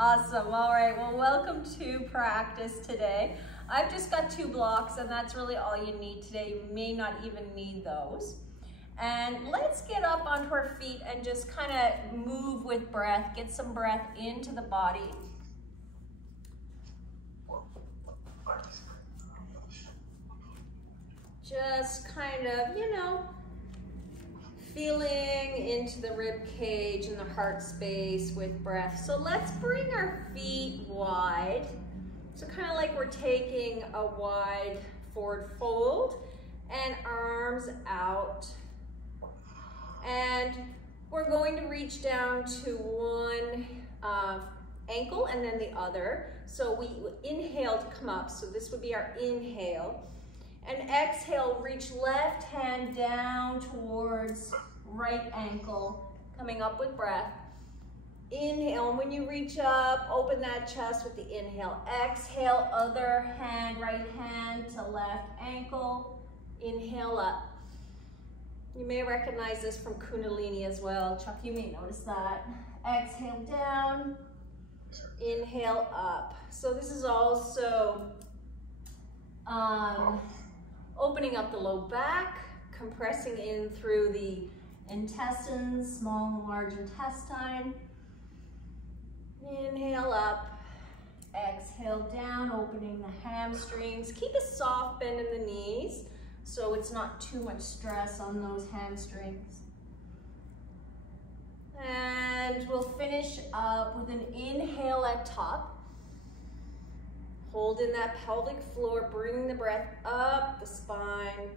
Awesome. All right. Well, welcome to practice today. I've just got 2 blocks, and that's really all you need today. You may not even need those. And let's get up onto our feet and just kind of move with breath. Get some breath into the body. Just kind of, feeling into the rib cage and the heart space with breath. So let's bring our feet wide. So kind of like we're taking a wide forward fold and arms out. And we're going to reach down to one ankle and then the other. So we inhale to come up. So this would be our inhale. And exhale, reach left hand down towards right ankle, coming up with breath. Inhale, and when you reach up, open that chest with the inhale. Exhale, other hand, right hand to left ankle. Inhale up. You may recognize this from Kundalini as well. Chuck, you may notice that. Exhale down, inhale up. So this is also opening up the low back, compressing in through the intestines, small and large intestine. Inhale up, exhale down, opening the hamstrings. Keep a soft bend in the knees so it's not too much stress on those hamstrings. And we'll finish up with an inhale at top. Hold in that pelvic floor, bring the breath up the spine,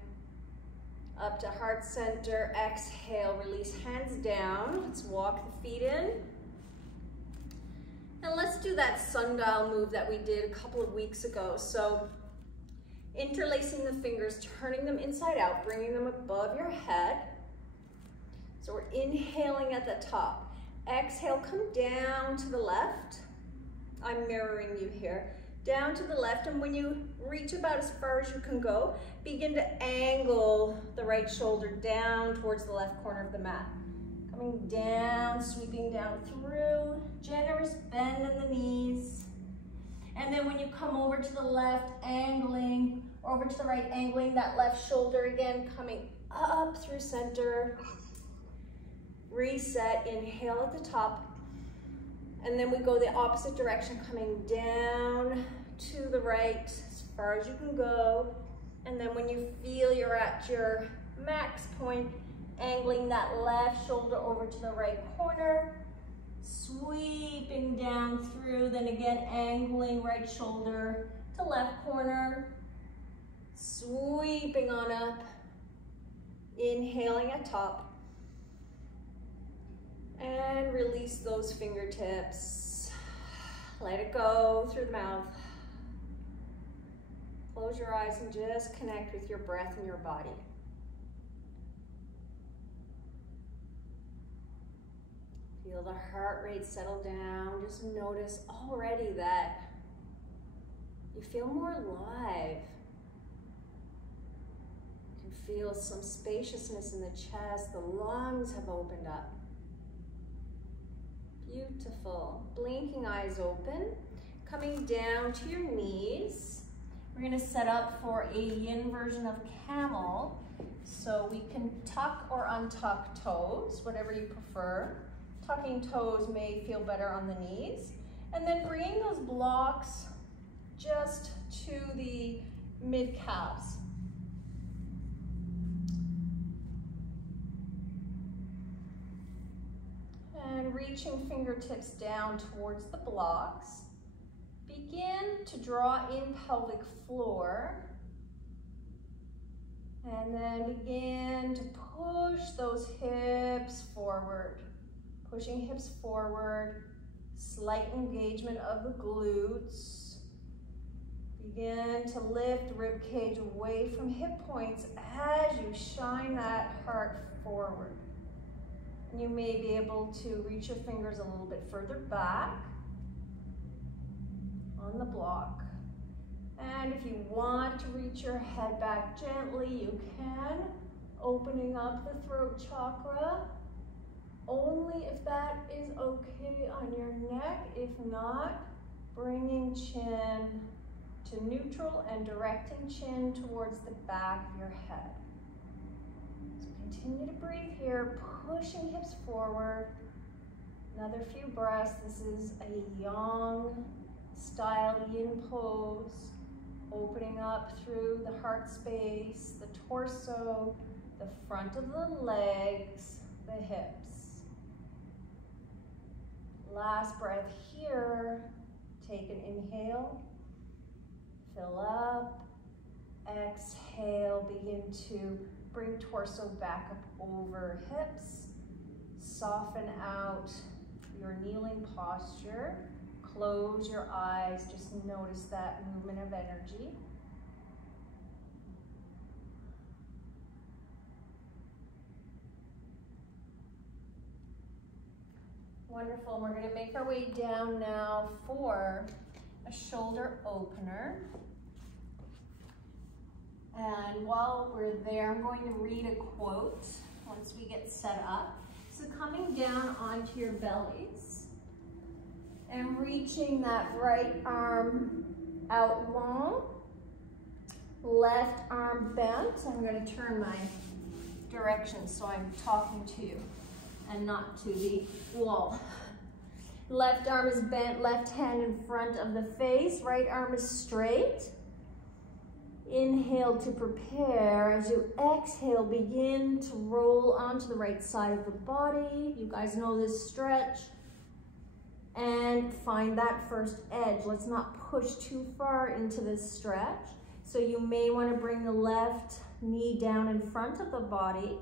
up to heart center. Exhale, release hands down. Let's walk the feet in. And let's do that sundial move that we did a couple of weeks ago. So interlacing the fingers, turning them inside out, bringing them above your head. So we're inhaling at the top. Exhale, come down to the left. I'm mirroring you here. Down to the left, and when you reach about as far as you can go, begin to angle the right shoulder down towards the left corner of the mat. Coming down, sweeping down through, generous bend in the knees. And then when you come over to the left, angling, over to the right, angling that left shoulder again, coming up through center. Reset, inhale at the top. And then we go the opposite direction, coming down to the right as far as you can go. And then when you feel you're at your max point, angling that left shoulder over to the right corner, sweeping down through, then again angling right shoulder to left corner, sweeping on up, inhaling at top. And release those fingertips. Let it go through the mouth. Close your eyes and just connect with your breath and your body. Feel the heart rate settle down. Just notice already that you feel more alive. You can feel some spaciousness in the chest. The lungs have opened up. Beautiful. Blinking eyes open. Coming down to your knees. We're going to set up for a Yin version of Camel. So we can tuck or untuck toes, whatever you prefer. Tucking toes may feel better on the knees. And then bringing those blocks just to the mid-calves. And reaching fingertips down towards the blocks. Begin to draw in pelvic floor. And then begin to push those hips forward. Pushing hips forward. Slight engagement of the glutes. Begin to lift rib cage away from hip points as you shine that heart forward. You may be able to reach your fingers a little bit further back on the block. And if you want to reach your head back gently, you can, opening up the throat chakra. only if that is okay on your neck. If not, bringing chin to neutral and directing chin towards the back of your head. So continue to breathe here, pushing hips forward. Another few breaths. This is a yang style yin pose, opening up through the heart space, the torso, the front of the legs, the hips. Last breath here. Take an inhale, fill up, exhale, begin to bring torso back up over hips, soften out your kneeling posture, close your eyes, just notice that movement of energy. Wonderful. We're going to make our way down now for a shoulder opener. And while we're there, I'm going to read a quote once we get set up. So coming down onto your bellies and reaching that right arm out long, left arm bent. I'm going to turn my direction so I'm talking to you and not to the wall. Left arm is bent, left hand in front of the face, right arm is straight. Inhale to prepare. As you exhale, begin to roll onto the right side of the body. You guys know this stretch. And find that first edge. Let's not push too far into this stretch. So you may want to bring the left knee down in front of the body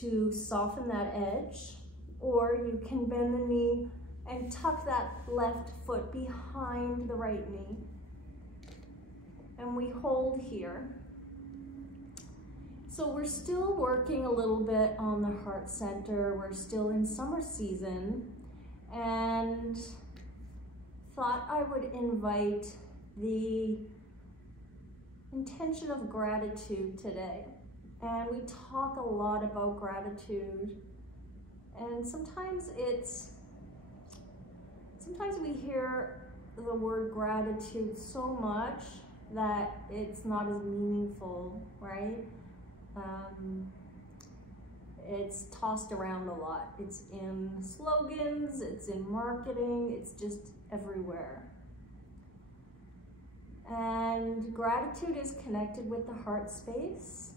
to soften that edge, or you can bend the knee and tuck that left foot behind the right knee. And we hold here. So we're still working a little bit on the heart center. We're still in summer season, and thought I would invite the intention of gratitude today. And we talk a lot about gratitude, and sometimes we hear the word gratitude so much that it's not as meaningful, right? It's tossed around a lot. It's in slogans, it's in marketing, it's just everywhere. And gratitude is connected with the heart space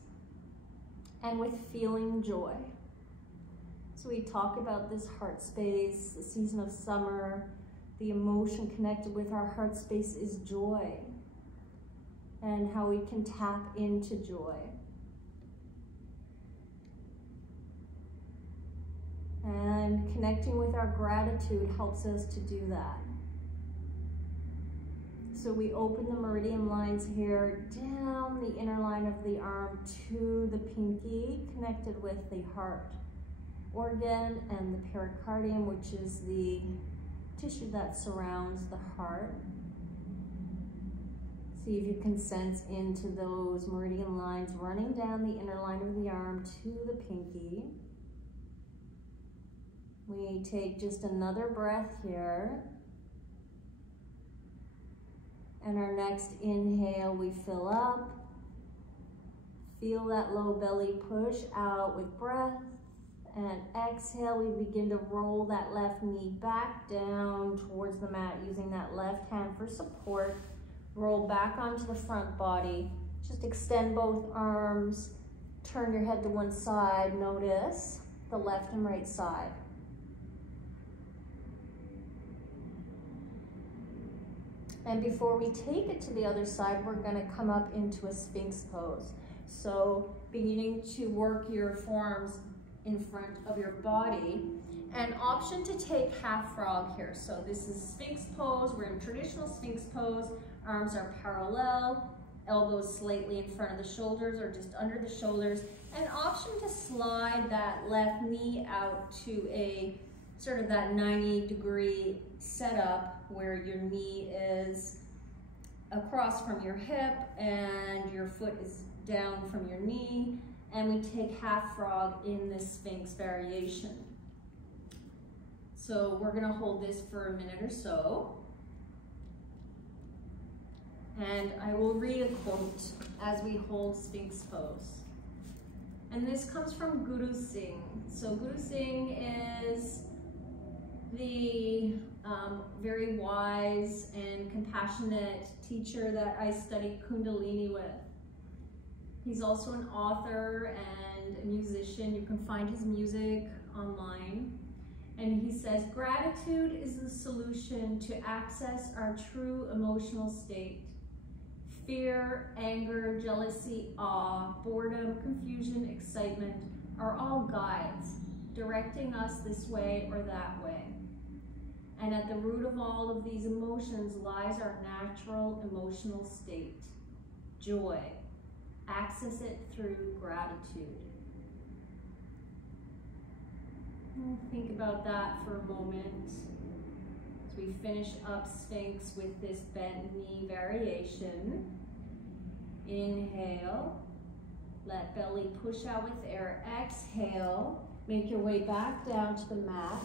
and with feeling joy. So we talk about this heart space, the season of summer. The emotion connected with our heart space is joy, and how we can tap into joy. And connecting with our gratitude helps us to do that. So we open the meridian lines here, down the inner line of the arm to the pinky, connected with the heart organ and the pericardium, which is the tissue that surrounds the heart. See if you can sense into those meridian lines running down the inner line of the arm to the pinky. We take just another breath here. And our next inhale, we fill up. Feel that low belly push out with breath. And exhale, we begin to roll that left knee back down towards the mat, using that left hand for support. Roll back onto the front body. Just extend both arms. Turn your head to one side. Notice the left and right side. And before we take it to the other side, we're going to come up into a Sphinx pose. So beginning to work your forearms in front of your body. An option to take half frog here. So this is Sphinx pose. We're in traditional Sphinx pose. Arms are parallel, elbows slightly in front of the shoulders or just under the shoulders. An option to slide that left knee out to a sort of that 90-degree setup where your knee is across from your hip and your foot is down from your knee. And we take half frog in this Sphinx variation. So we're gonna hold this for a minute or so. And I will read a quote as we hold Sphinx Pose. And this comes from Guru Singh. So Guru Singh is the very wise and compassionate teacher that I studied Kundalini with. He's also an author and a musician. You can find his music online. And he says, gratitude is the solution to access our true emotional state. Fear, anger, jealousy, awe, boredom, confusion, excitement are all guides, directing us this way or that way. And at the root of all of these emotions lies our natural emotional state, joy. Access it through gratitude. Think about that for a moment as we finish up Sphinx with this bent knee variation. Inhale, let belly push out with air. Exhale, make your way back down to the mat.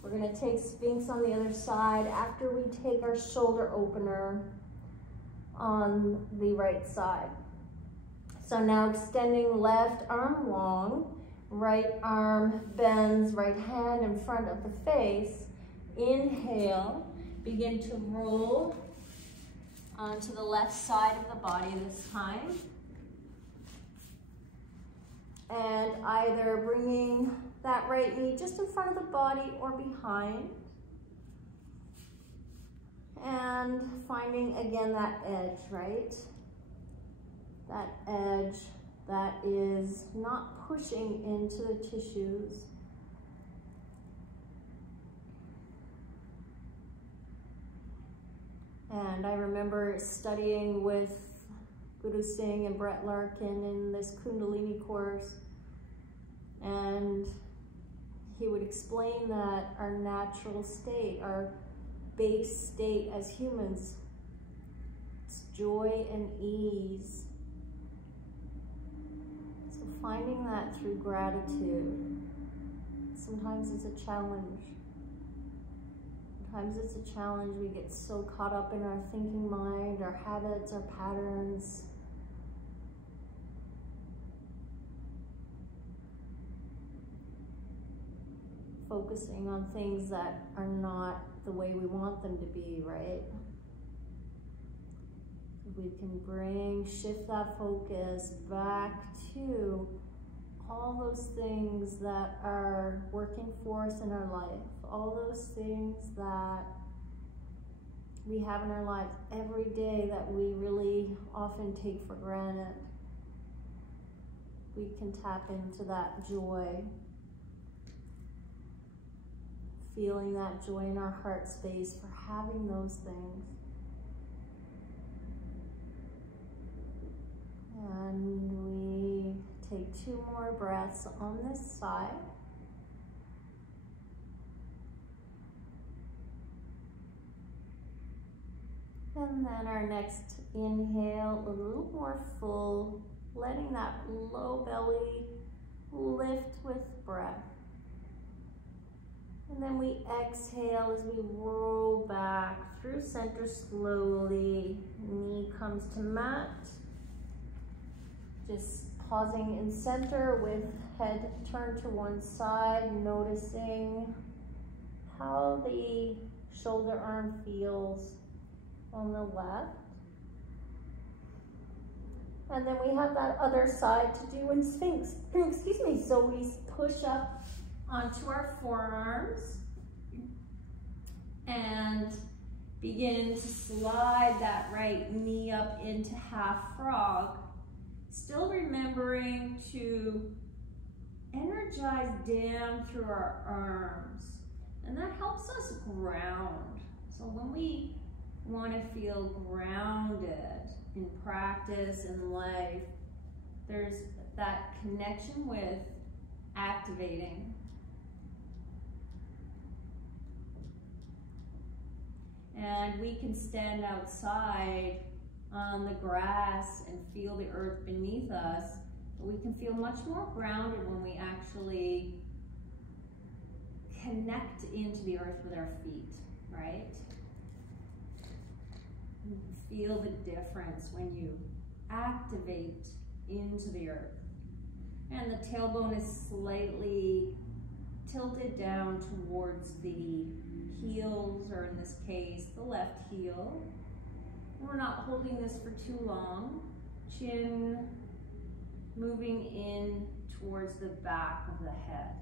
We're going to take Sphinx on the other side after we take our shoulder opener on the right side. So now extending left arm long, right arm bends, right hand in front of the face. Inhale, begin to roll onto the left side of the body this time. And either bringing that right knee just in front of the body or behind. And finding again that edge, right? That edge that is not pushing into the tissues. And I remember studying with Guru Singh and Brett Larkin in this Kundalini course, and he would explain that our natural state, our base state as humans, it's joy and ease. So finding that through gratitude. Sometimes it's a challenge. Sometimes it's a challenge. We get so caught up in our thinking mind, our habits, our patterns. Focusing on things that are not the way we want them to be, right? We can shift that focus back to all those things that are working for us in our life, all those things that we have in our lives every day that we really often take for granted. We can tap into that joy, feeling that joy in our heart space for having those things. And we take 2 more breaths on this side. And then our next inhale, a little more full, letting that low belly lift with breath. And then we exhale as we roll back through center slowly. Knee comes to mat. Just pausing in center with head turned to one side, noticing how the shoulder arm feels on the left. And then we have that other side to do in Sphinx. Excuse me. So we push up onto our forearms and begin to slide that right knee up into half frog. Still remembering to energize down through our arms. And that helps us ground. So when we want to feel grounded in practice and life, there's that connection with activating. And we can stand outside on the grass and feel the earth beneath us, but we can feel much more grounded when we actually connect into the earth with our feet, right? Feel the difference when you activate into the earth. And the tailbone is slightly tilted down towards the heels, or in this case, the left heel. We're not holding this for too long. Chin moving in towards the back of the head.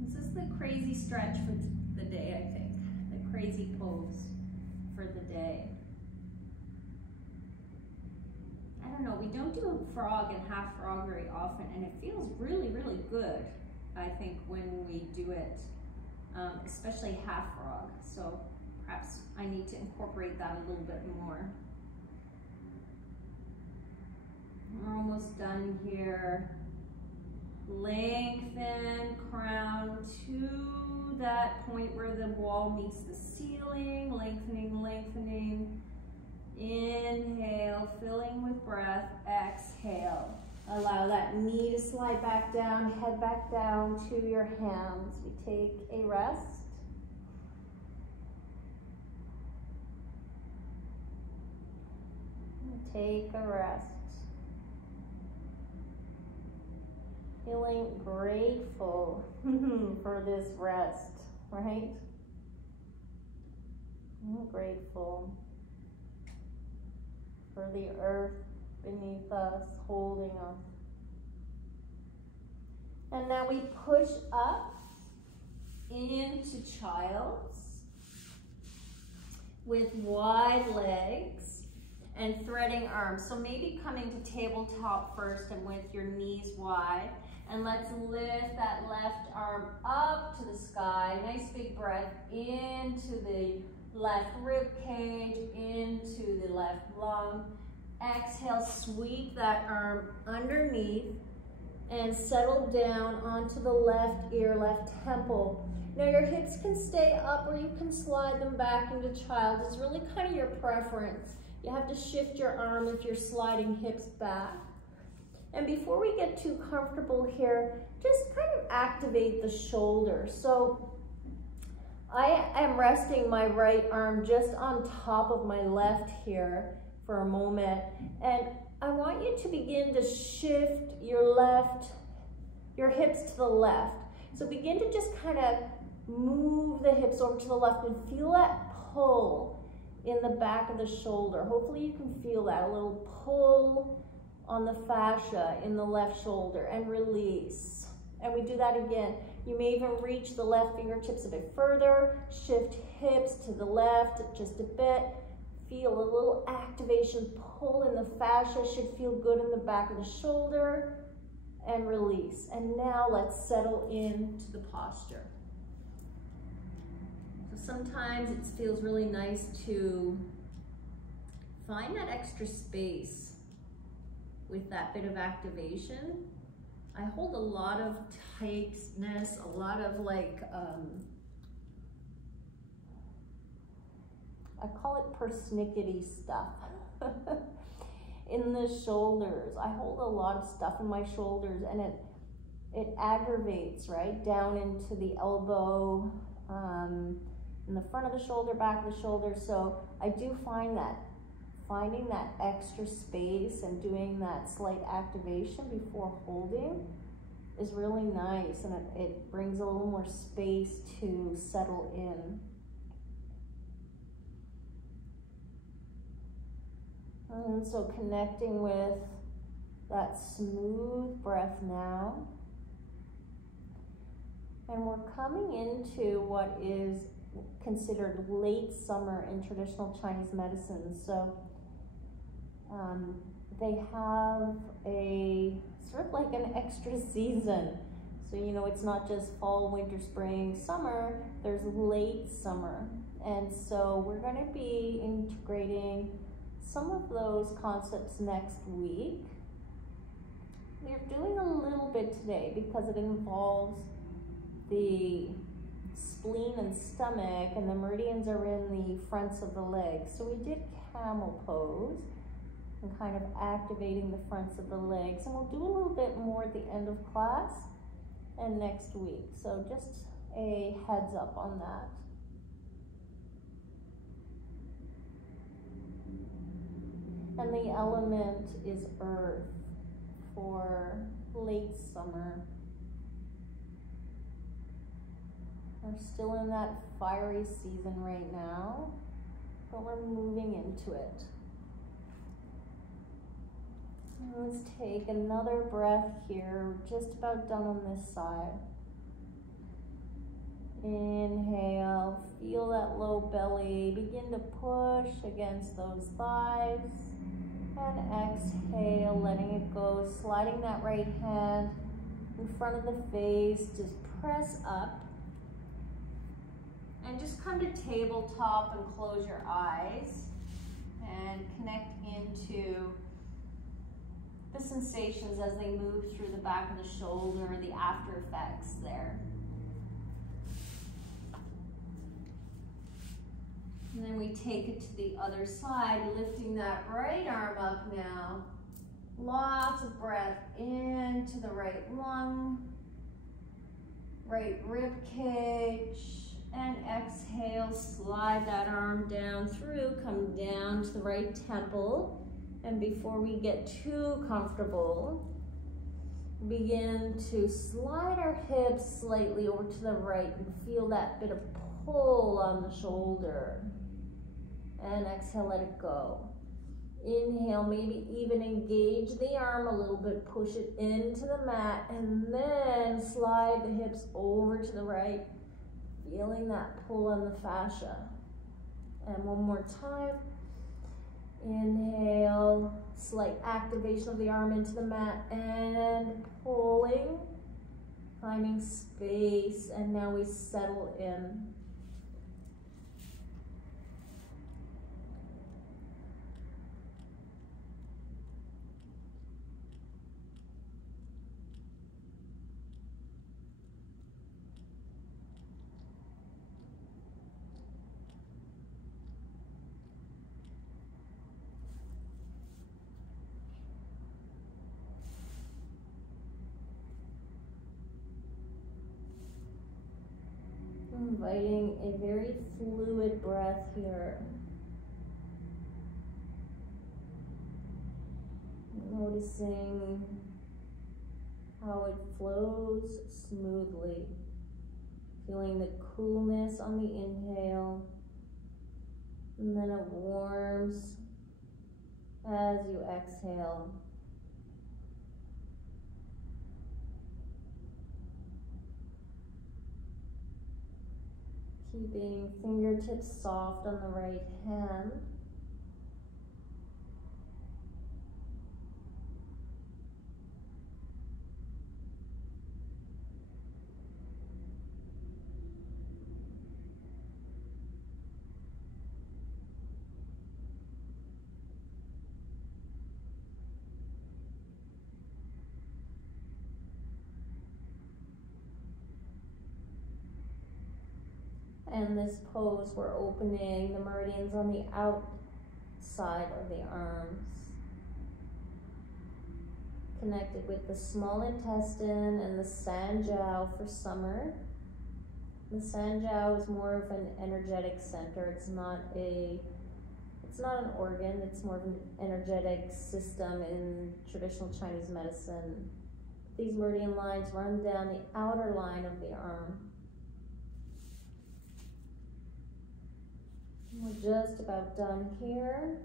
This is the crazy stretch for the day, I think. The crazy pose for the day. I don't know, we don't do a frog and half frog very often, and it feels really, really good, I think, when we do it, especially half frog. So perhaps I need to incorporate that a little bit more. We're almost done here. Lengthen crown to that point where the wall meets the ceiling. Lengthening, lengthening. Inhale, filling with breath. Exhale. Allow that knee to slide back down, head back down to your hands. We take a rest. Take a rest. Feeling grateful for this rest, right? I'm grateful for the earth beneath us, holding us. And now we push up into child's with wide legs and threading arms. So maybe coming to tabletop first and with your knees wide. And let's lift that left arm up to the sky. Nice big breath into the left rib cage, into the left lung. Exhale, sweep that arm underneath and settle down onto the left ear, left temple. Now your hips can stay up or you can slide them back into child. It's really kind of your preference. You have to shift your arm if you're sliding hips back. And before we get too comfortable here, just kind of activate the shoulder. So I am resting my right arm just on top of my left here for a moment. And I want you to begin to shift your hips to the left. So begin to just kind of move the hips over to the left and feel that pull in the back of the shoulder. Hopefully you can feel that, a little pull on the fascia in the left shoulder, and release. And we do that again. You may even reach the left fingertips a bit further, shift hips to the left just a bit, feel a little activation, pull in the fascia, should feel good in the back of the shoulder, and release. And now let's settle into the posture. So sometimes it feels really nice to find that extra space with that bit of activation. I hold a lot of tightness, a lot of I call it persnickety stuff in the shoulders. I hold a lot of stuff in my shoulders, and it aggravates, right? Down into the elbow, in the front of the shoulder, back of the shoulder. So I do find that finding that extra space and doing that slight activation before holding is really nice, and it brings a little more space to settle in. And so connecting with that smooth breath now. And we're coming into what is considered late summer in traditional Chinese medicine. So they have a sort of like an extra season. So, you know, it's not just fall, winter, spring, summer, there's late summer. And so we're going to be integrating some of those concepts next week. We're doing a little bit today because it involves the spleen and stomach, and the meridians are in the fronts of the legs. So we did camel pose and kind of activating the fronts of the legs, and we'll do a little bit more at the end of class. and next week. So just a heads up on that. And the element is earth for late summer. We're still in that fiery season right now, but we're moving into it. Let's take another breath here. We're just about done on this side. Inhale, feel that low belly. Begin to push against those thighs. And exhale, letting it go. Sliding that right hand in front of the face. Just press up. And just come to tabletop and close your eyes. And connect into the sensations as they move through the back of the shoulder, the after effects there. And then we take it to the other side, lifting that right arm up now. Lots of breath into the right lung, right rib cage, and exhale, slide that arm down through, come down to the right temple. And before we get too comfortable, begin to slide our hips slightly over to the right and feel that bit of pull on the shoulder. And exhale, let it go. Inhale, maybe even engage the arm a little bit, push it into the mat, and then slide the hips over to the right, feeling that pull on the fascia. And one more time. Inhale, slight activation of the arm into the mat, and pulling, finding space, and now we settle in. Inviting a very fluid breath here. Noticing how it flows smoothly. Feeling the coolness on the inhale, and then it warms as you exhale. Keeping fingertips soft on the right hand. And this pose, we're opening the meridians on the outside of the arms. Connected with the small intestine and the sanjiao for summer. The sanjiao is more of an energetic center. It's not an organ, it's more of an energetic system in traditional Chinese medicine. These meridian lines run down the outer line of the arm. We're just about done here.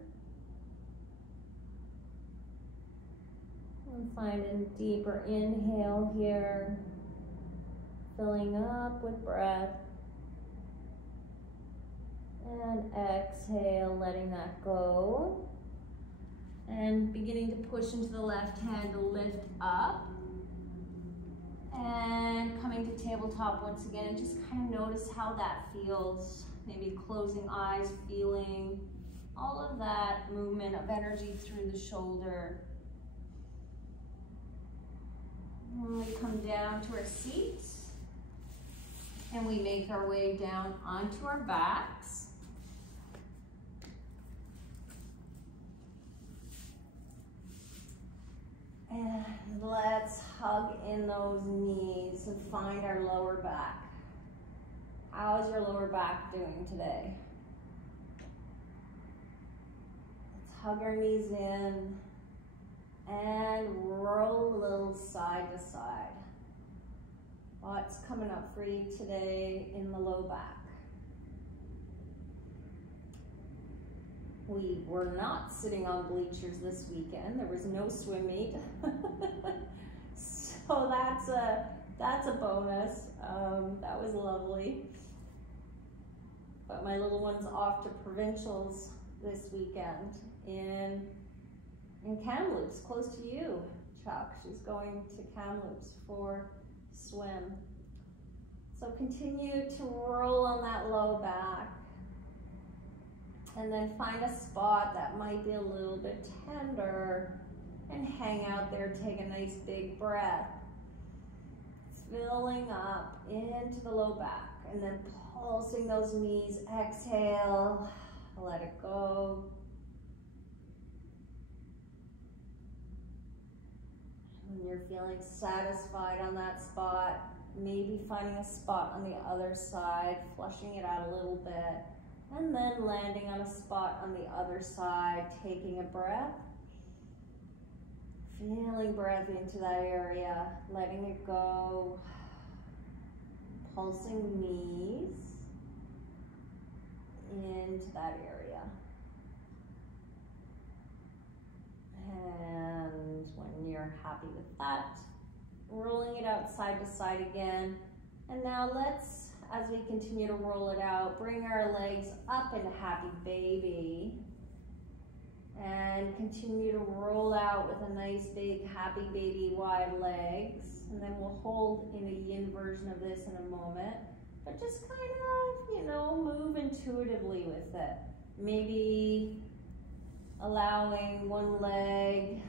And find a deeper inhale here, filling up with breath. And exhale, letting that go. And beginning to push into the left hand to lift up. And coming to tabletop once again, and just kind of notice how that feels. Maybe closing eyes, feeling all of that movement of energy through the shoulder. And we come down to our seats, and we make our way down onto our backs. And let's hug in those knees and find our lower back. How's your lower back doing today? Let's hug our knees in and roll a little side to side. What's coming up for you today in the low back? We were not sitting on bleachers this weekend. There was no swim meet. So that's a bonus. That was lovely. But my little one's off to provincials this weekend in Kamloops, close to you, Chuck. She's going to Kamloops for swim. So continue to roll on that low back. And then find a spot that might be a little bit tender and hang out there. Take a nice big breath. Filling up into the low back and then pulsing those knees. Exhale, let it go. When you're feeling satisfied on that spot, maybe finding a spot on the other side, flushing it out a little bit. And then landing on a spot on the other side, taking a breath. Feeling breath into that area, letting it go. Pulsing knees into that area. And when you're happy with that, rolling it out side to side again. And now let's, as we continue to roll it out, bring our legs up into happy baby. And continue to roll out with a nice big happy baby wide legs. And then we'll hold in a yin version of this in a moment. But just kind of, move intuitively with it. Maybe allowing one leg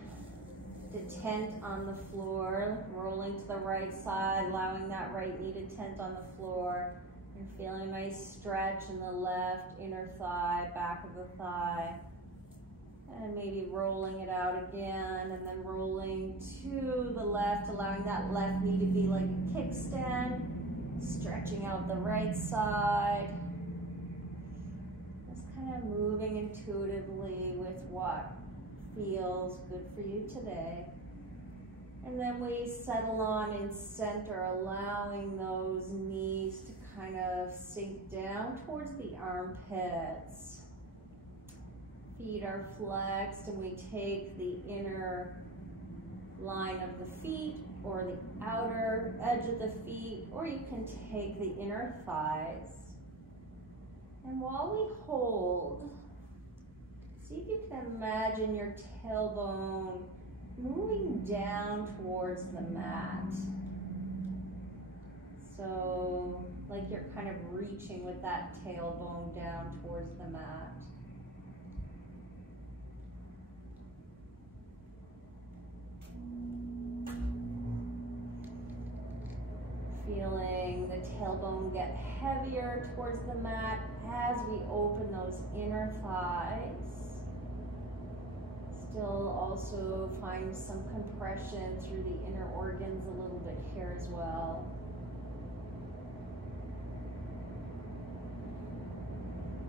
to tent on the floor, rolling to the right side, allowing that right knee to tent on the floor, and feeling a nice stretch in the left inner thigh, back of the thigh. And maybe rolling it out again, and then rolling to the left, allowing that left knee to be like a kickstand, stretching out the right side. Just kind of moving intuitively with what feels good for you today. And then we settle on in center, allowing those knees to kind of sink down towards the armpits. Feet are flexed, and we take the inner line of the feet or the outer edge of the feet, or you can take the inner thighs. And while we hold, see if you can imagine your tailbone moving down towards the mat. So, like you're kind of reaching with that tailbone down towards the mat. Feeling the tailbone get heavier towards the mat as we open those inner thighs. Still also find some compression through the inner organs a little bit here as well.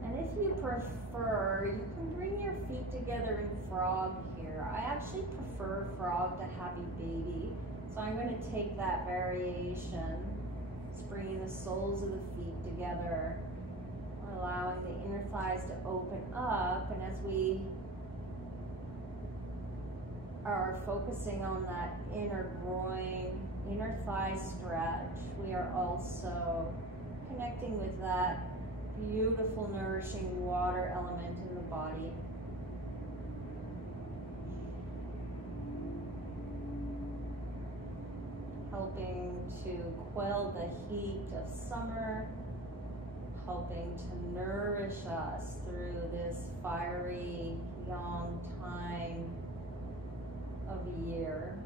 And if you prefer, you can bring your feet together in frog here. I actually prefer frog to happy baby. So I'm going to take that variation, just bringing the soles of the feet together, allowing the inner thighs to open up. And as we are focusing on that inner groin, inner thigh stretch, we are also connecting with that beautiful, nourishing water element in the body. Helping to quell the heat of summer, helping to nourish us through this fiery, yang time of year.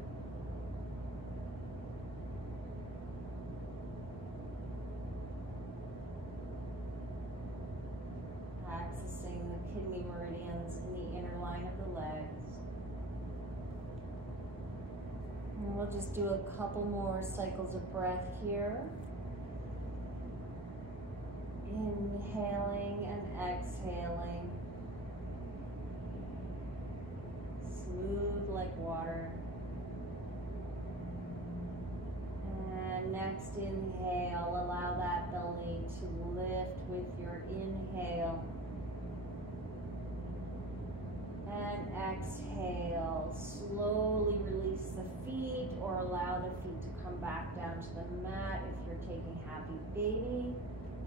Accessing the kidney meridians in the inner line of the legs. we'll just do a couple more cycles of breath here. Inhaling and exhaling. Smooth like water. And next inhale, allow that belly to lift with your inhale. And exhale, slowly release the feet or allow the feet to come back down to the mat. If you're taking happy baby,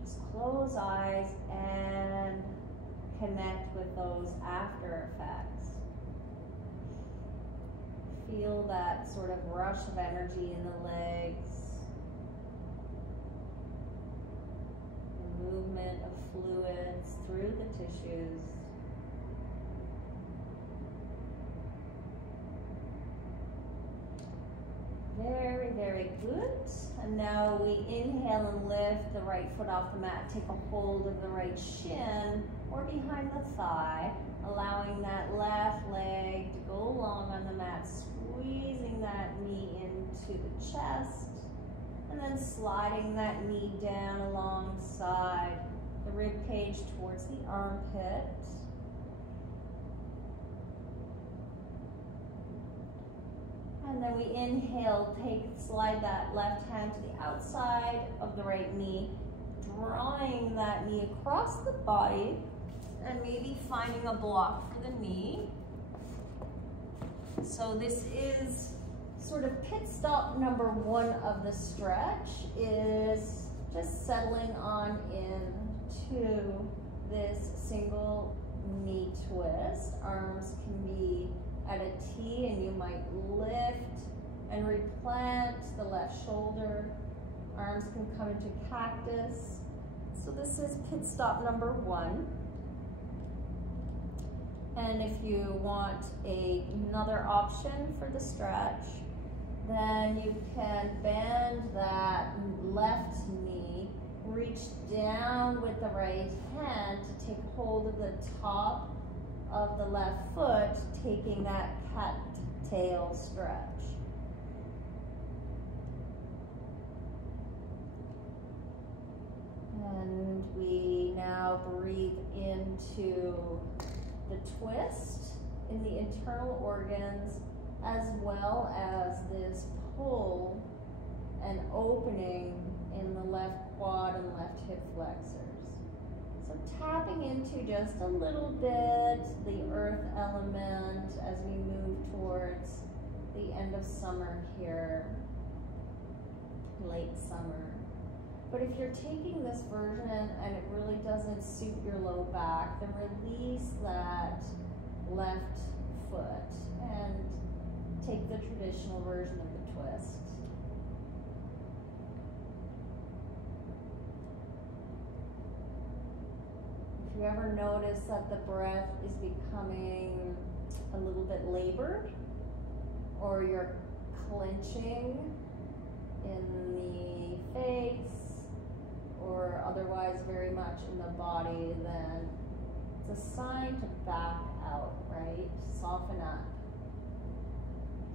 just close eyes and connect with those after effects. Feel that sort of rush of energy in the legs, the movement of fluids through the tissues. Very, very good. And now we inhale and lift the right foot off the mat. Take a hold of the right shin or behind the thigh, allowing that left leg to go along on the mat, squeezing that knee into the chest, and then sliding that knee down alongside the rib cage towards the armpit. And then we inhale, slide that left hand to the outside of the right knee, drawing that knee across the body, and maybe finding a block for the knee. So this is sort of pit stop number one of the stretch, is just settling on into this single knee twist. Arms can be at a T, and you might lift and replant the left shoulder. Arms can come into cactus. So this is pit stop number one. And if you want another option for the stretch, then you can bend that left knee, reach down with the right hand to take hold of the top of the left foot, taking that cat tail stretch. And we now breathe into the twist in the internal organs, as well as this pull and opening in the left quad and left hip flexors. So tapping into just a little bit the earth element as we move towards the end of summer here, late summer. But if you're taking this version and it really doesn't suit your low back, then release that left foot and take the traditional version of the twist. If you ever notice that the breath is becoming a little bit labored, or you're clenching in the face, or otherwise very much in the body, then it's a sign to back out, right? Soften up.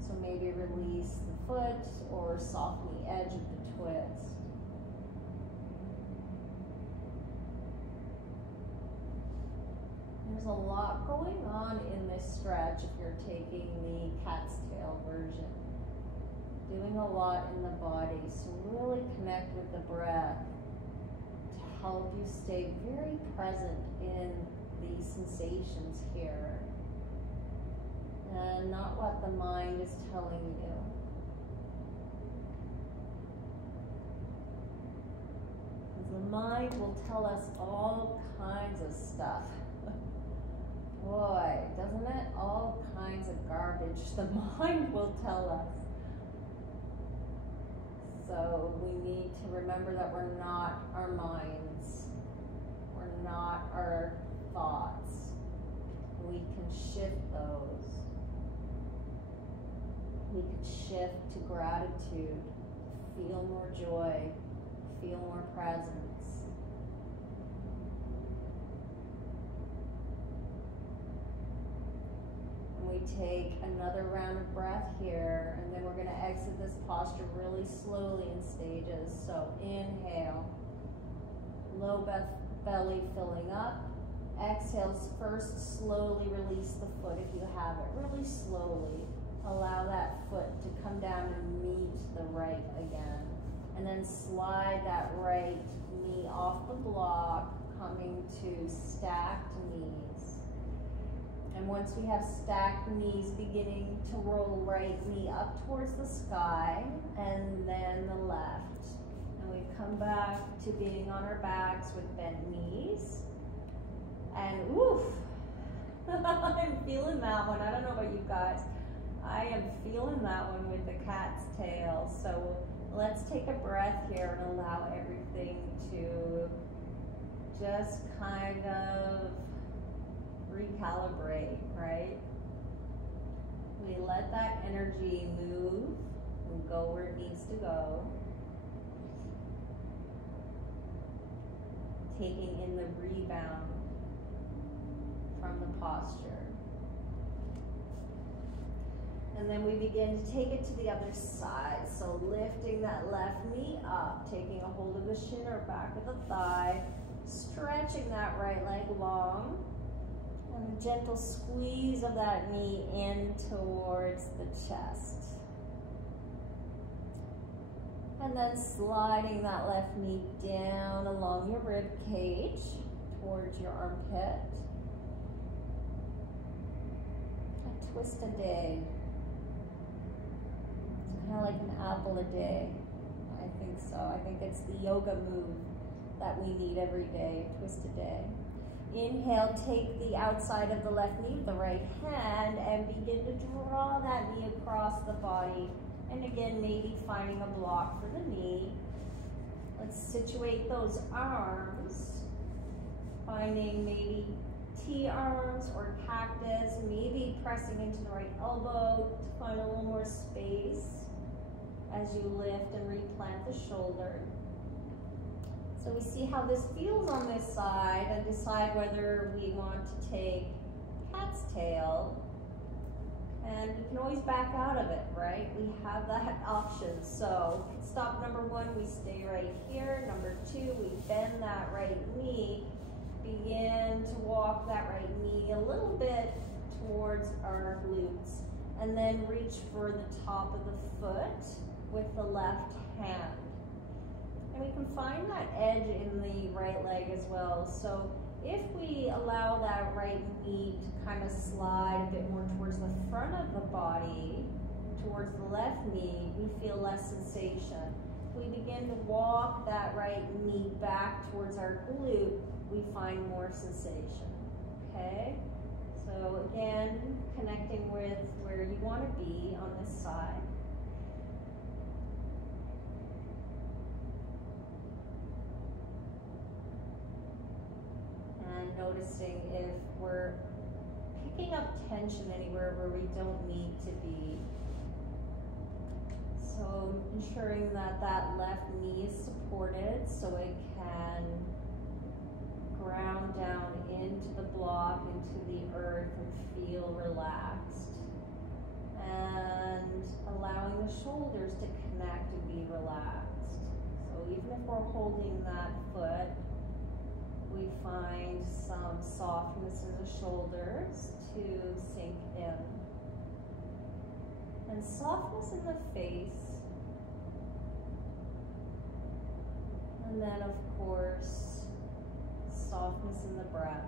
So maybe release the foot or soften the edge of the twist. There's a lot going on in this stretch if you're taking the cat's tail version. Doing a lot in the body, so really connect with the breath to help you stay very present in these sensations here, and not what the mind is telling you. Because the mind will tell us all kinds of stuff. Boy, doesn't it? All kinds of garbage the mind will tell us. So we need to remember that we're not our minds. We're not our thoughts. We can shift those. We can shift to gratitude, feel more joy, feel more presence. And we take another round of breath here, and then we're going to exit this posture really slowly in stages. So inhale, low belly filling up. Exhale, first slowly release the foot if you have it, really slowly. Allow that foot to come down and meet the right again. And then slide that right knee off the block, coming to stacked knees. And once we have stacked knees, beginning to roll right knee up towards the sky, and then the left. And we come back to being on our backs with bent knees. And oof, I'm feeling that one. I don't know about you guys. I am feeling that one with the cat's tail. So let's take a breath here and allow everything to just kind of recalibrate, right? We let that energy move and go where it needs to go. Taking in the rebound from the posture. And then we begin to take it to the other side. So lifting that left knee up, taking a hold of the shin or back of the thigh, stretching that right leg long, and a gentle squeeze of that knee in towards the chest. And then sliding that left knee down along your rib cage towards your armpit. A twist a day. It's kind of like an apple a day. I think so. I think it's the yoga move that we need every day, twist a day. Inhale, take the outside of the left knee with the right hand and begin to draw that knee across the body. And again, maybe finding a block for the knee. Let's situate those arms, finding maybe T-arms or cactus, maybe pressing into the right elbow to find a little more space as you lift and replant the shoulder. So we see how this feels on this side and decide whether we want to take cat's tail. And we can always back out of it, right? We have that option. So stop number one, we stay right here. Number two, we bend that right knee. Begin to walk that right knee a little bit towards our glutes. And then reach for the top of the foot with the left hand. And we can find that edge in the right leg as well. So if we allow that right knee to kind of slide a bit more towards the front of the body, towards the left knee, we feel less sensation. If we begin to walk that right knee back towards our glute, we find more sensation, okay? So again, connecting with where you want to be on this side. And noticing if we're picking up tension anywhere where we don't need to be. So ensuring that that left knee is supported so it can ground down into the block, into the earth, and feel relaxed. And allowing the shoulders to connect and be relaxed. So even if we're holding that foot, we find some softness in the shoulders to sink in. And softness in the face. And then, of course, softness in the breath.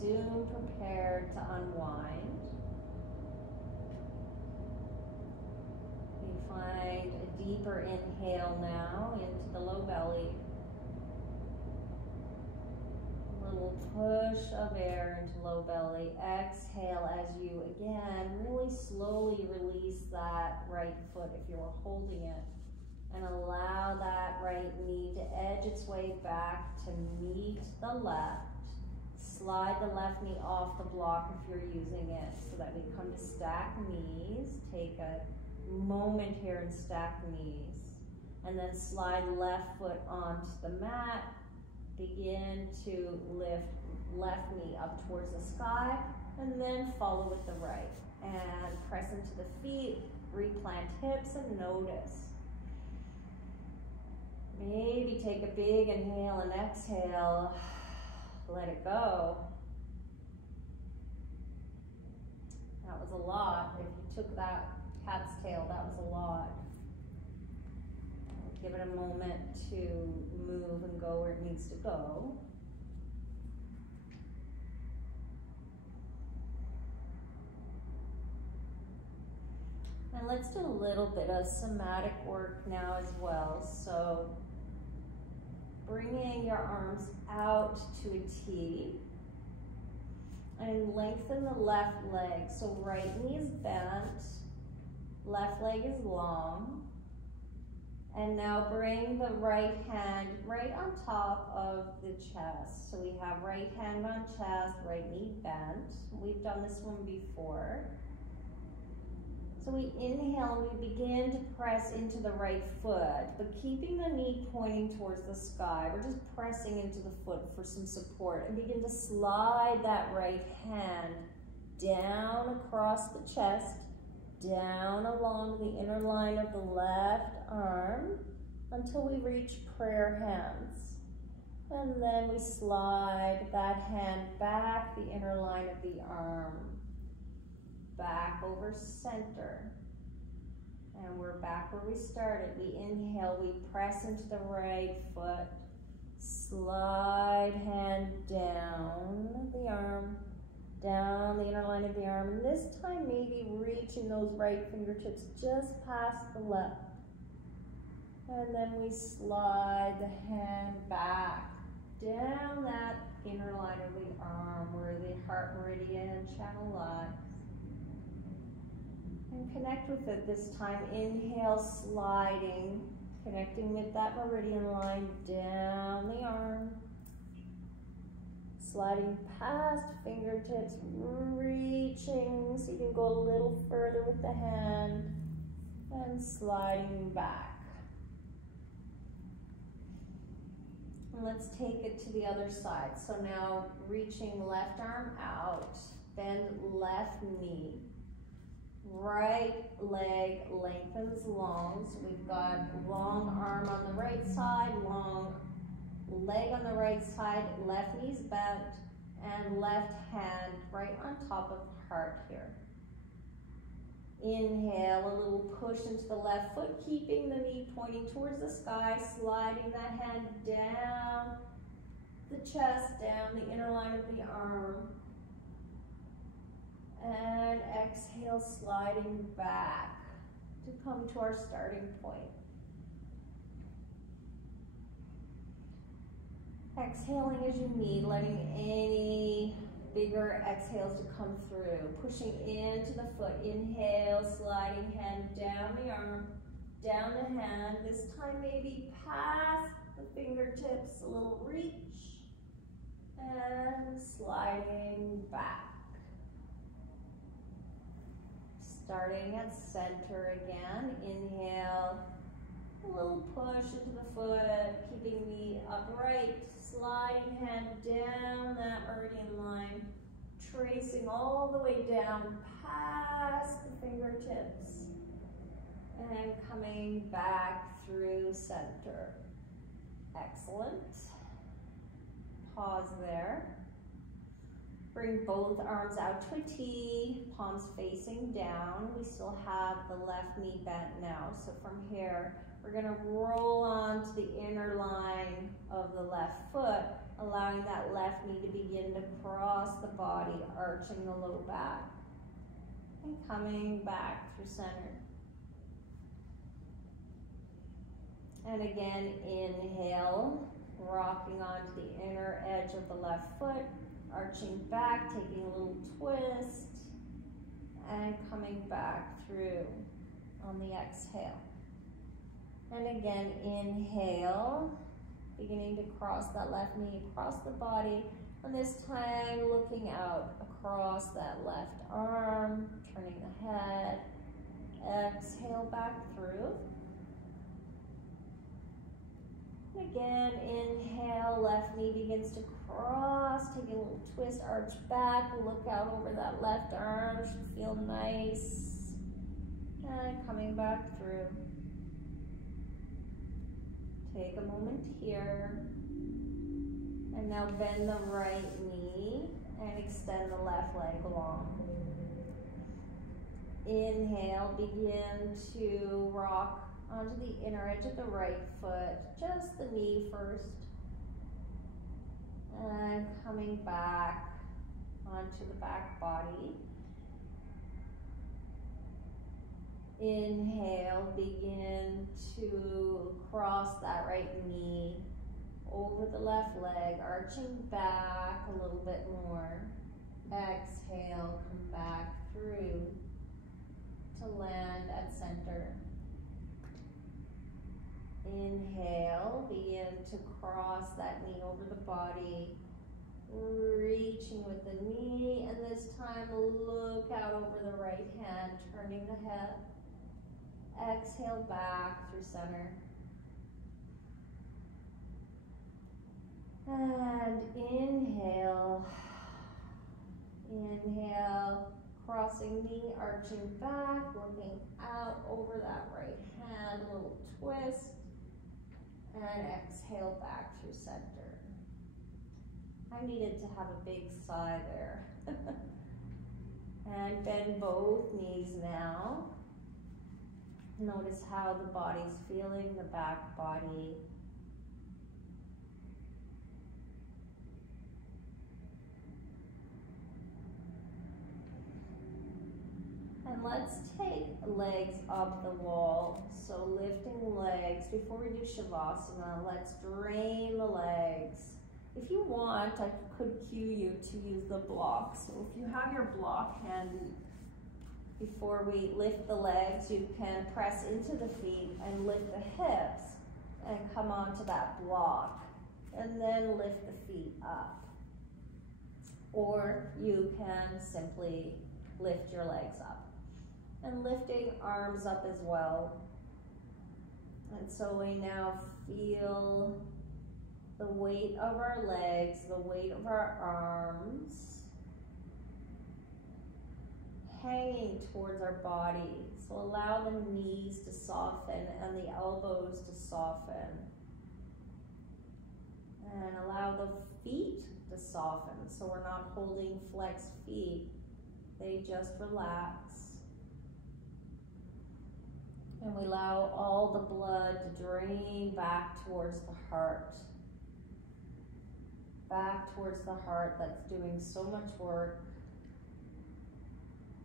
Soon prepare to unwind. We find a deep deeper inhale now into the low belly. A little push of air into low belly. Exhale as you, again, really slowly release that right foot if you were holding it. And allow that right knee to edge its way back to meet the left. Slide the left knee off the block if you're using it so that we come to stack knees. Take a moment here and stack knees. And then slide left foot onto the mat. Begin to lift left knee up towards the sky and then follow with the right. And press into the feet, replant hips and notice. Maybe take a big inhale and exhale. Let it go. That was a lot. If you took that cat's tail, that was a lot. Give it a moment to move and go where it needs to go. And let's do a little bit of somatic work now as well. So bringing your arms out to a T and lengthen the left leg. So right knee is bent, left leg is long. And now bring the right hand right on top of the chest. So we have right hand on chest, right knee bent. We've done this one before. So we inhale and we begin to press into the right foot, but keeping the knee pointing towards the sky. We're just pressing into the foot for some support and begin to slide that right hand down across the chest, down along the inner line of the left arm until we reach prayer hands. And then we slide that hand back the inner line of the arm, back over center. And we're back where we started. We inhale, we press into the right foot, slide hand down the arm, down the inner line of the arm, and this time maybe reaching those right fingertips just past the left. And then we slide the hand back down that inner line of the arm where the heart meridian channel lies. And connect with it this time. Inhale, sliding, connecting with that meridian line down the arm. Sliding past fingertips, reaching so you can go a little further with the hand, and sliding back. And let's take it to the other side. So now reaching left arm out, bend left knee. Right leg lengthens long, so we've got long arm on the right side, long leg on the right side, left knee's bent, and left hand right on top of the heart here. Inhale, a little push into the left foot, keeping the knee pointing towards the sky, sliding that hand down the chest, down the inner line of the arm. And exhale, sliding back to come to our starting point. Exhaling as you need, letting any bigger exhales to come through. Pushing into the foot, inhale, sliding hand down the arm, down the hand. This time maybe past the fingertips, a little reach, and sliding back. Starting at center again, inhale, a little push into the foot, keeping the upright, sliding hand down that meridian line, tracing all the way down past the fingertips, and coming back through center. Excellent. Pause there. Bring both arms out to a T, palms facing down. We still have the left knee bent now. So from here, we're gonna roll onto the inner line of the left foot, allowing that left knee to begin to cross the body, arching the low back, and coming back through center. And again, inhale, rocking onto the inner edge of the left foot, arching back, taking a little twist, and coming back through on the exhale. And again, inhale, beginning to cross that left knee across the body, and this time looking out across that left arm, turning the head, exhale back through. And again, inhale, left knee begins to cross, taking a little twist, arch back, look out over that left arm, should feel nice. And coming back through. Take a moment here. And now bend the right knee and extend the left leg long. Inhale, begin to rock onto the inner edge of the right foot, just the knee first. And coming back onto the back body. Inhale, begin to cross that right knee over the left leg, arching back a little bit more. Exhale, come back through to land at center. Inhale, begin to cross that knee over the body, reaching with the knee, and this time look out over the right hand, turning the head. Exhale back through center. And inhale. Inhale, crossing knee, arching back, looking out over that right hand, a little twist. And exhale back through center. I needed to have a big sigh there. And bend both knees now. Notice how the body's feeling, the back body. And let's take legs up the wall. So lifting legs. Before we do Shavasana, let's drain the legs. If you want, I could cue you to use the block. So if you have your block handy, before we lift the legs, you can press into the feet and lift the hips and come onto that block. And then lift the feet up. Or you can simply lift your legs up. And lifting arms up as well. And so we now feel the weight of our legs, the weight of our arms, hanging towards our body. So allow the knees to soften and the elbows to soften. And allow the feet to soften. So we're not holding flexed feet. They just relax. And we allow all the blood to drain back towards the heart. Back towards the heart that's doing so much work.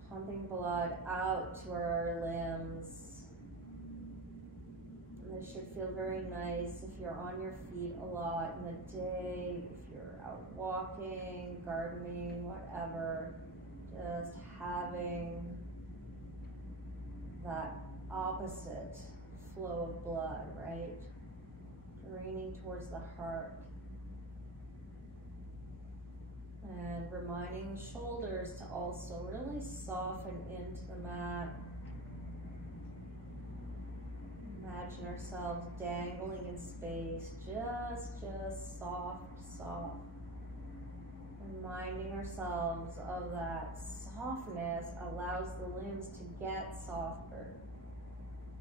Pumping blood out to our limbs. And this should feel very nice if you're on your feet a lot in the day, if you're out walking, gardening, whatever. Just having that opposite flow of blood, right? Draining towards the heart. And reminding the shoulders to also really soften into the mat. Imagine ourselves dangling in space, just soft, soft. Reminding ourselves of that softness allows the limbs to get softer.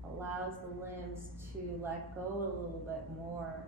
Allows the limbs to let go a little bit more.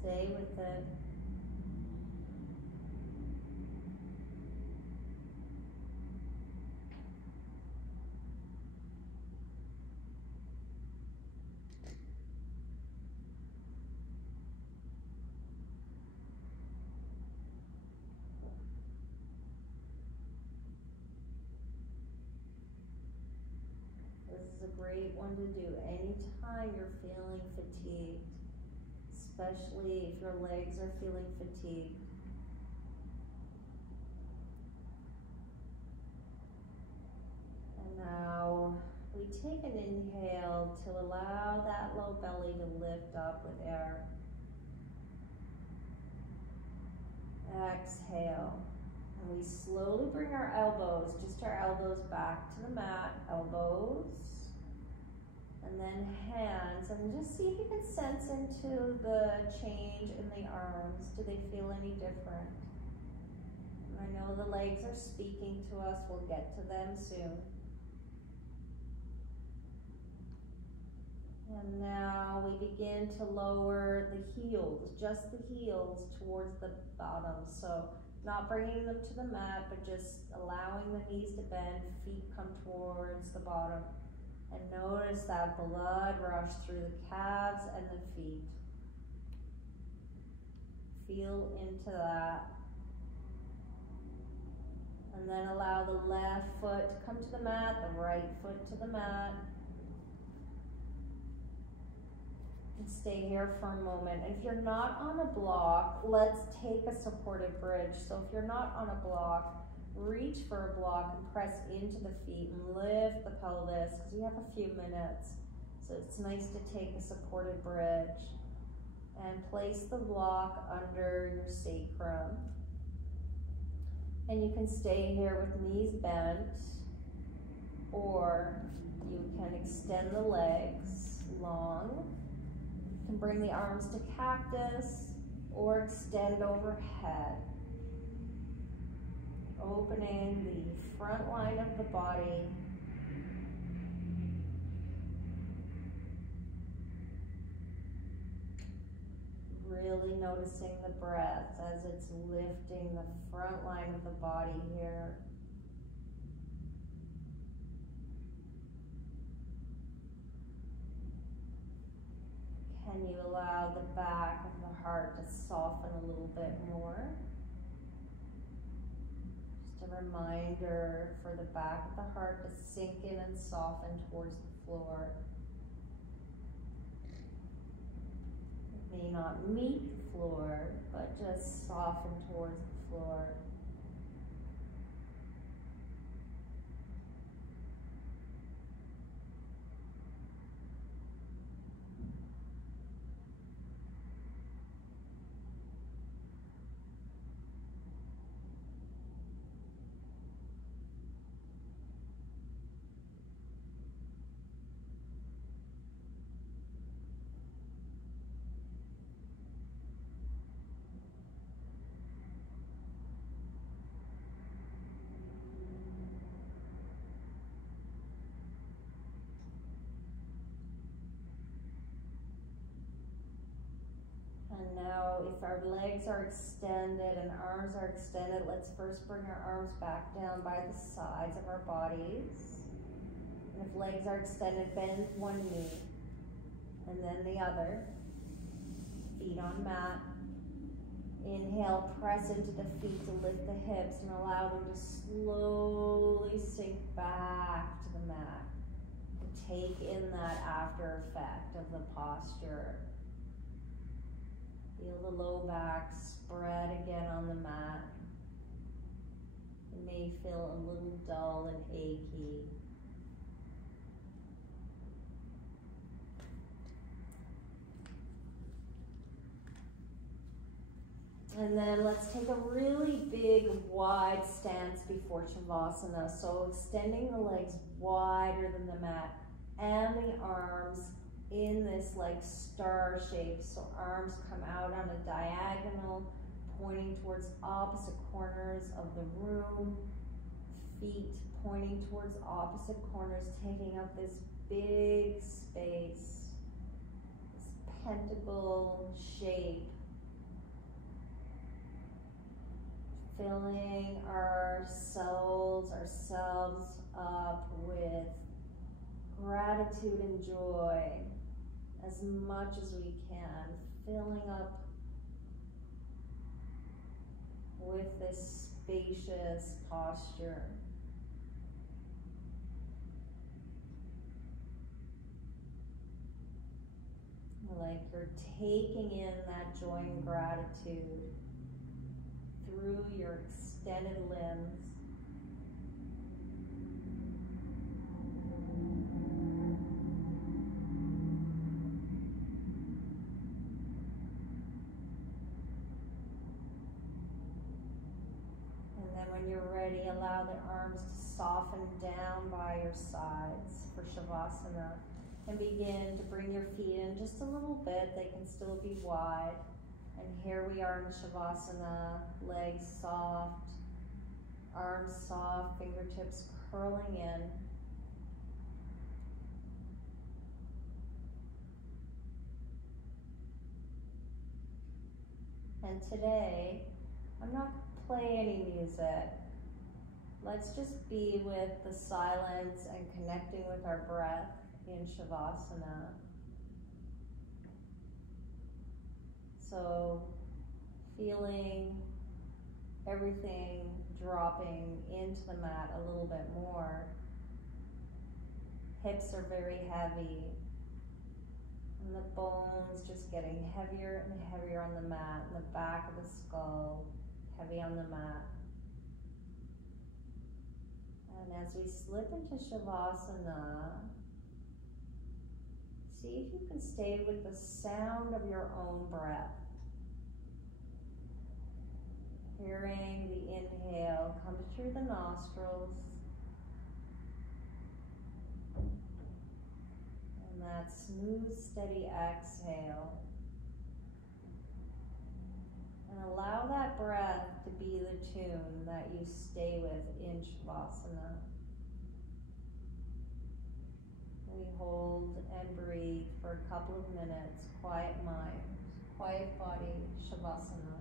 Stay with it. This is a great one to do anytime you're feeling fatigued, especially if your legs are feeling fatigued. And now we take an inhale to allow that low belly to lift up with air. Exhale. And we slowly bring our elbows, just our elbows back to the mat, elbows, and then hands, and just see if you can sense into the change in the arms. Do they feel any different? And I know the legs are speaking to us. We'll get to them soon. And now we begin to lower the heels, just the heels towards the bottom. So not bringing them to the mat, but just allowing the knees to bend, feet come towards the bottom. And notice that blood rush through the calves and the feet. Feel into that. And then allow the left foot to come to the mat, the right foot to the mat. And stay here for a moment. And if you're not on a block, let's take a supported bridge. So if you're not on a block, reach for a block and press into the feet and lift the pelvis, because we have a few minutes. So it's nice to take a supported bridge and place the block under your sacrum. And you can stay here with knees bent, or you can extend the legs long. You can bring the arms to cactus or extend overhead, opening the front line of the body. Really noticing the breath as it's lifting the front line of the body here. Can you allow the back of the heart to soften a little bit more? Just a reminder for the back of the heart to sink in and soften towards the floor. It may not meet the floor, but just soften towards the floor. And now if our legs are extended and arms are extended, let's first bring our arms back down by the sides of our bodies. And if legs are extended, bend one knee and then the other. Feet on mat. Inhale, press into the feet to lift the hips and allow them to slowly sink back to the mat. And take in that after effect of the posture. Feel the low back spread again on the mat. It may feel a little dull and achy. And then let's take a really big wide stance before Shavasana. So extending the legs wider than the mat and the arms in this like star shape. So arms come out on a diagonal, pointing towards opposite corners of the room. Feet pointing towards opposite corners, taking up this big space, this pentacle shape filling ourselves up with gratitude and joy as much as we can, filling up with this spacious posture. Like you're taking in that joy and gratitude through your extended limbs. And then when you're ready, allow the arms to soften down by your sides for Shavasana. And begin to bring your feet in just a little bit. They can still be wide. And here we are in Shavasana, legs soft, arms soft, fingertips curling in. And today, I'm not going to play any music. Let's just be with the silence and connecting with our breath in Shavasana. So feeling everything dropping into the mat a little bit more. Hips are very heavy. And the bones just getting heavier and heavier on the mat. And the back of the skull heavy on the mat. And as we slip into Shavasana, see if you can stay with the sound of your own breath. Hearing the inhale come through the nostrils. And that smooth, steady exhale. And allow that breath to be the tune that you stay with in Shavasana. We hold and breathe for a couple of minutes. Quiet mind, quiet body, Shavasana.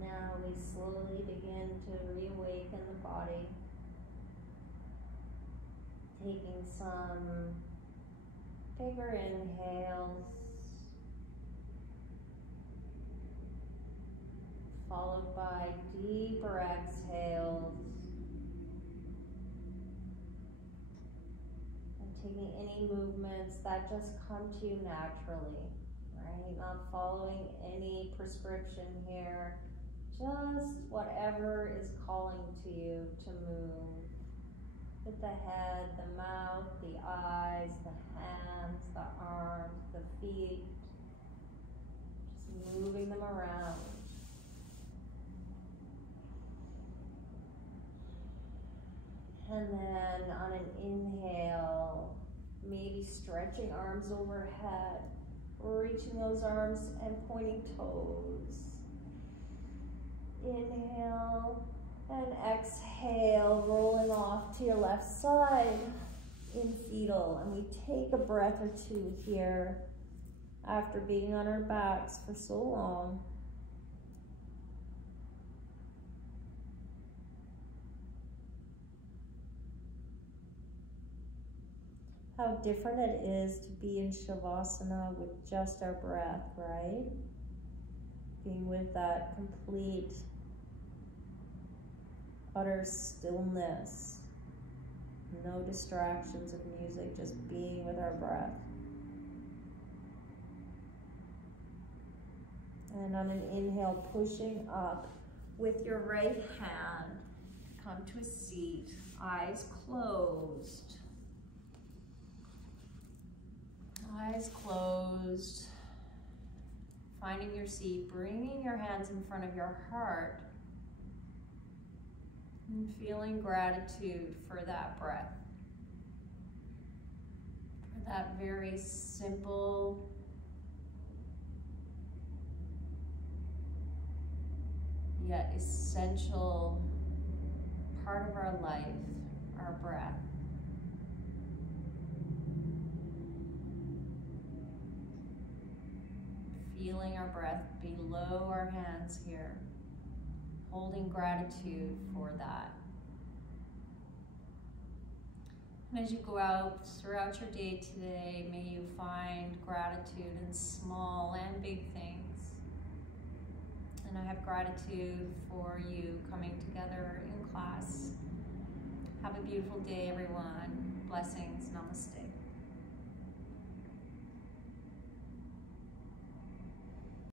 Now we slowly begin to reawaken the body, taking some bigger inhales followed by deeper exhales. And taking any movements that just come to you naturally, right? Not following any prescription here. Just whatever is calling to you to move. With the head, the mouth, the eyes, the hands, the arms, the feet. Just moving them around. And then on an inhale, maybe stretching arms overhead, reaching those arms and pointing toes. Inhale and exhale, rolling off to your left side in fetal. And we take a breath or two here after being on our backs for so long. How different it is to be in Shavasana with just our breath, right? Being with that complete, utter stillness. No distractions of music, just being with our breath. And on an inhale, pushing up with your right hand, come to a seat, eyes closed. Eyes closed. Finding your seat, bringing your hands in front of your heart, and feeling gratitude for that breath. For that very simple, yet essential part of our life, our breath. Feeling our breath below our hands here, holding gratitude for that. And as you go out throughout your day today, may you find gratitude in small and big things. And I have gratitude for you coming together in class. Have a beautiful day, everyone. Blessings. Namaste.